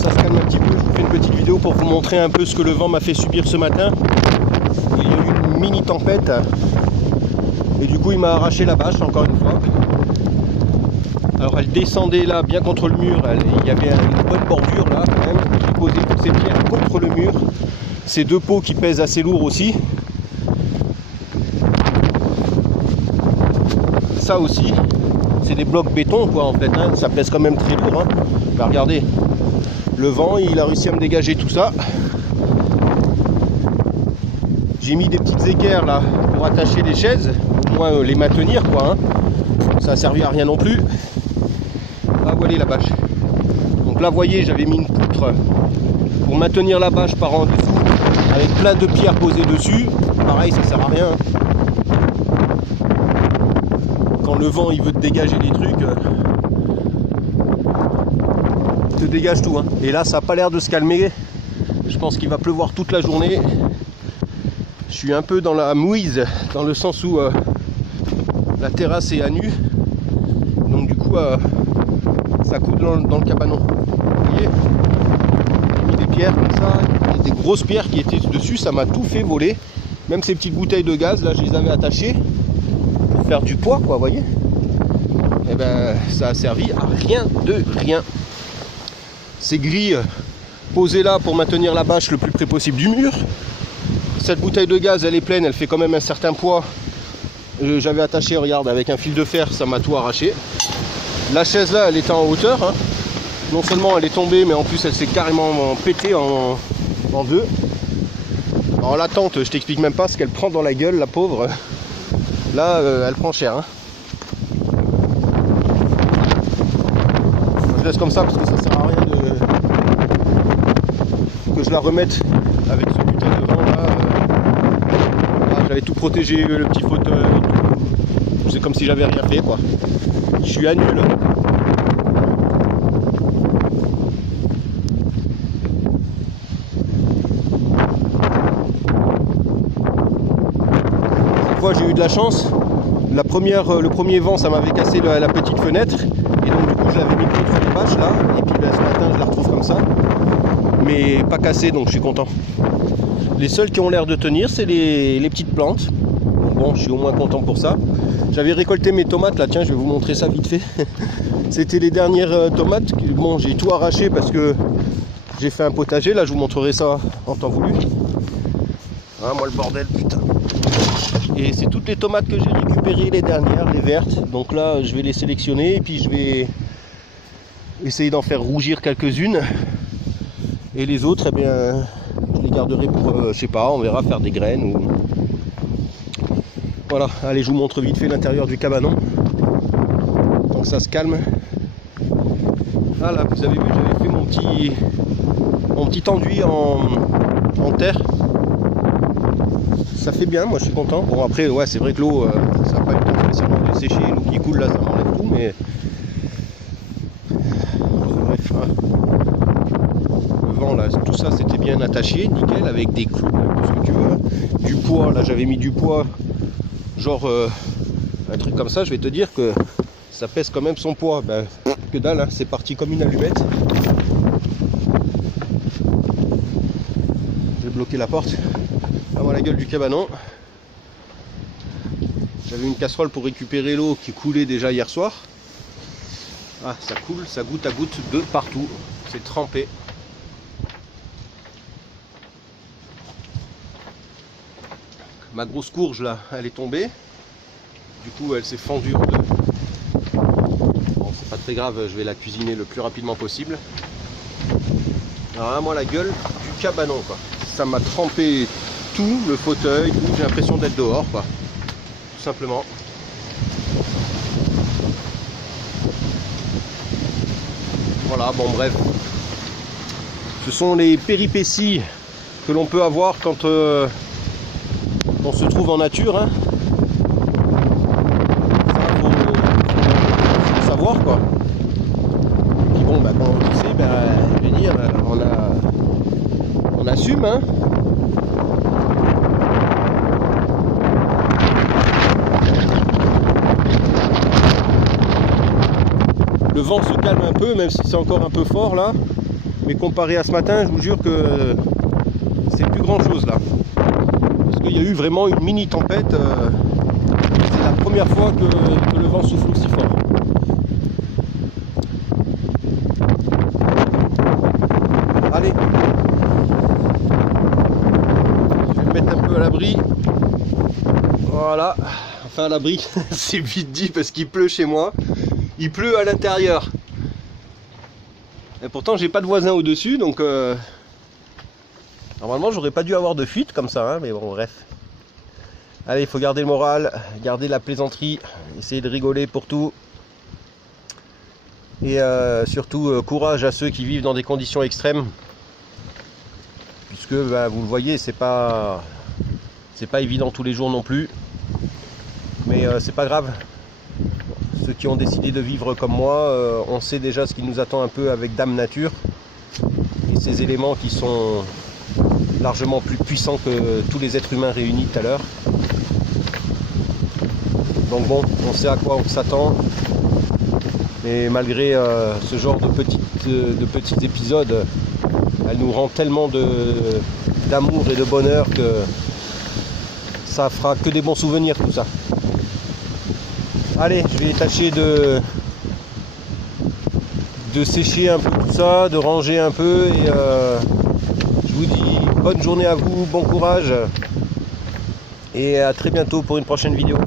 ça se calme un petit peu, je vous fais une petite vidéo pour vous montrer un peu ce que le vent m'a fait subir ce matin. Il y a eu une mini tempête et du coup il m'a arraché la bâche encore une fois. Alors elle descendait là bien contre le mur, il y avait une bonne bordure là quand même. J'ai posé toutes ces pierres contre le mur. Ces deux pots qui pèsent assez lourd aussi. Ça aussi, c'est des blocs béton quoi en fait, hein. Ça pèse quand même très lourd. Hein. Bah, regardez, le vent il a réussi à me dégager tout ça. J'ai mis des petites équerres là pour attacher les chaises, au moins les maintenir quoi. Hein. Ça a servi à rien non plus. Ah voilà la bâche. Donc là vous voyez j'avais mis une poutre pour maintenir la bâche par en dessous avec plein de pierres posées dessus. Pareil ça sert à rien. Quand le vent il veut te dégager des trucs, il te dégage tout. Hein. Et là ça n'a pas l'air de se calmer. Je pense qu'il va pleuvoir toute la journée. Je suis un peu dans la mouise, dans le sens où la terrasse est à nu. Donc du coup ça coule dans le cabanon. Vous voyez, j'ai mis des pierres comme ça, des grosses pierres qui étaient dessus, ça m'a tout fait voler. Même ces petites bouteilles de gaz, là je les avais attachées pour faire du poids quoi, vous voyez. Et ben ça a servi à rien de rien. Ces grilles posées là pour maintenir la bâche le plus près possible du mur. Cette bouteille de gaz elle est pleine, elle fait quand même un certain poids. J'avais attaché, regarde, avec un fil de fer, ça m'a tout arraché. La chaise là elle était en hauteur, hein. Non seulement elle est tombée mais en plus elle s'est carrément pétée en deux. Alors la tente je t'explique même pas ce qu'elle prend dans la gueule, la pauvre. Là elle prend cher, hein. Je laisse comme ça parce que ça sert à rien que je la remette avec ce putain de vent là. J'avais tout protégé, le petit fauteuil, c'est comme si j'avais rien fait quoi. Je suis à nul. Cette fois j'ai eu de la chance. Le premier vent ça m'avait cassé la petite fenêtre. Et donc du coup je l'avais mis contre les bâches là. Et puis ben, ce matin je la retrouve comme ça. Mais pas cassée donc je suis content. Les seuls qui ont l'air de tenir c'est les petites plantes. Bon je suis au moins content pour ça. J'avais récolté mes tomates là, tiens je vais vous montrer ça vite fait. C'était les dernières tomates. Bon j'ai tout arraché parce que j'ai fait un potager. Là je vous montrerai ça en temps voulu. Ah moi le bordel putain. Et c'est toutes les tomates que j'ai récupérées, les dernières, les vertes. Donc là je vais les sélectionner et puis je vais essayer d'en faire rougir quelques-unes. Et les autres eh bien je les garderai pour je sais pas, on verra, faire des graines ou... Voilà, allez je vous montre vite fait l'intérieur du cabanon. Donc ça se calme. Ah là vous avez vu j'avais fait mon petit enduit en terre. Ça fait bien, moi je suis content. Bon après ouais c'est vrai que l'eau ça n'a pas eu le temps spécialement de sécher, l'eau qui coule là ça m'enlève tout mais. Bref, hein. Le vent là, tout ça c'était bien attaché, nickel, avec des clous, tout ce que tu veux. Du poids, là j'avais mis du poids, genre un truc comme ça, je vais te dire que ça pèse quand même son poids. Ben, que dalle, hein, c'est parti comme une allumette. Je vais bloquer la porte. Là voilà la gueule du cabanon. J'avais une casserole pour récupérer l'eau qui coulait déjà hier soir. Ah ça coule, ça goutte à goutte de partout. C'est trempé. Ma grosse courge là, elle est tombée. Du coup elle s'est fendue en deux. Bon c'est pas très grave, je vais la cuisiner le plus rapidement possible. Alors là moi la gueule du cabanon quoi. Ça m'a trempé tout, le fauteuil, tout, j'ai l'impression d'être dehors quoi. Tout simplement. Voilà, bon bref. Ce sont les péripéties que l'on peut avoir quand on se trouve en nature. Hein. Ça, faut le savoir quoi. Et puis bon, bah, quand on le sait, bah, je veux dire, on assume. Hein. Le vent se calme un peu, même si c'est encore un peu fort là. Mais comparé à ce matin, je vous jure que c'est plus grand chose là. Parce qu'il y a eu vraiment une mini tempête. C'est la première fois que le vent souffle aussi fort. Allez, je vais me mettre un peu à l'abri. Voilà, enfin à l'abri, c'est vite dit parce qu'il pleut chez moi. Il pleut à l'intérieur. Et pourtant j'ai pas de voisin au-dessus, donc normalement j'aurais pas dû avoir de fuite comme ça, hein, mais bon bref. Allez, il faut garder le moral, garder la plaisanterie, essayer de rigoler pour tout. Et surtout courage à ceux qui vivent dans des conditions extrêmes. Puisque bah, vous le voyez, c'est pas évident tous les jours non plus. Mais c'est pas grave. Ceux qui ont décidé de vivre comme moi, on sait déjà ce qui nous attend un peu avec Dame Nature. Et ces éléments qui sont largement plus puissants que tous les êtres humains réunis tout à l'heure. Donc bon, on sait à quoi on s'attend. Et malgré ce genre de petits épisodes, elle nous rend tellement d'amour et de bonheur que ça fera que des bons souvenirs tout ça. Allez, je vais tâcher de sécher un peu tout ça, de ranger un peu et je vous dis bonne journée à vous, bon courage et à très bientôt pour une prochaine vidéo.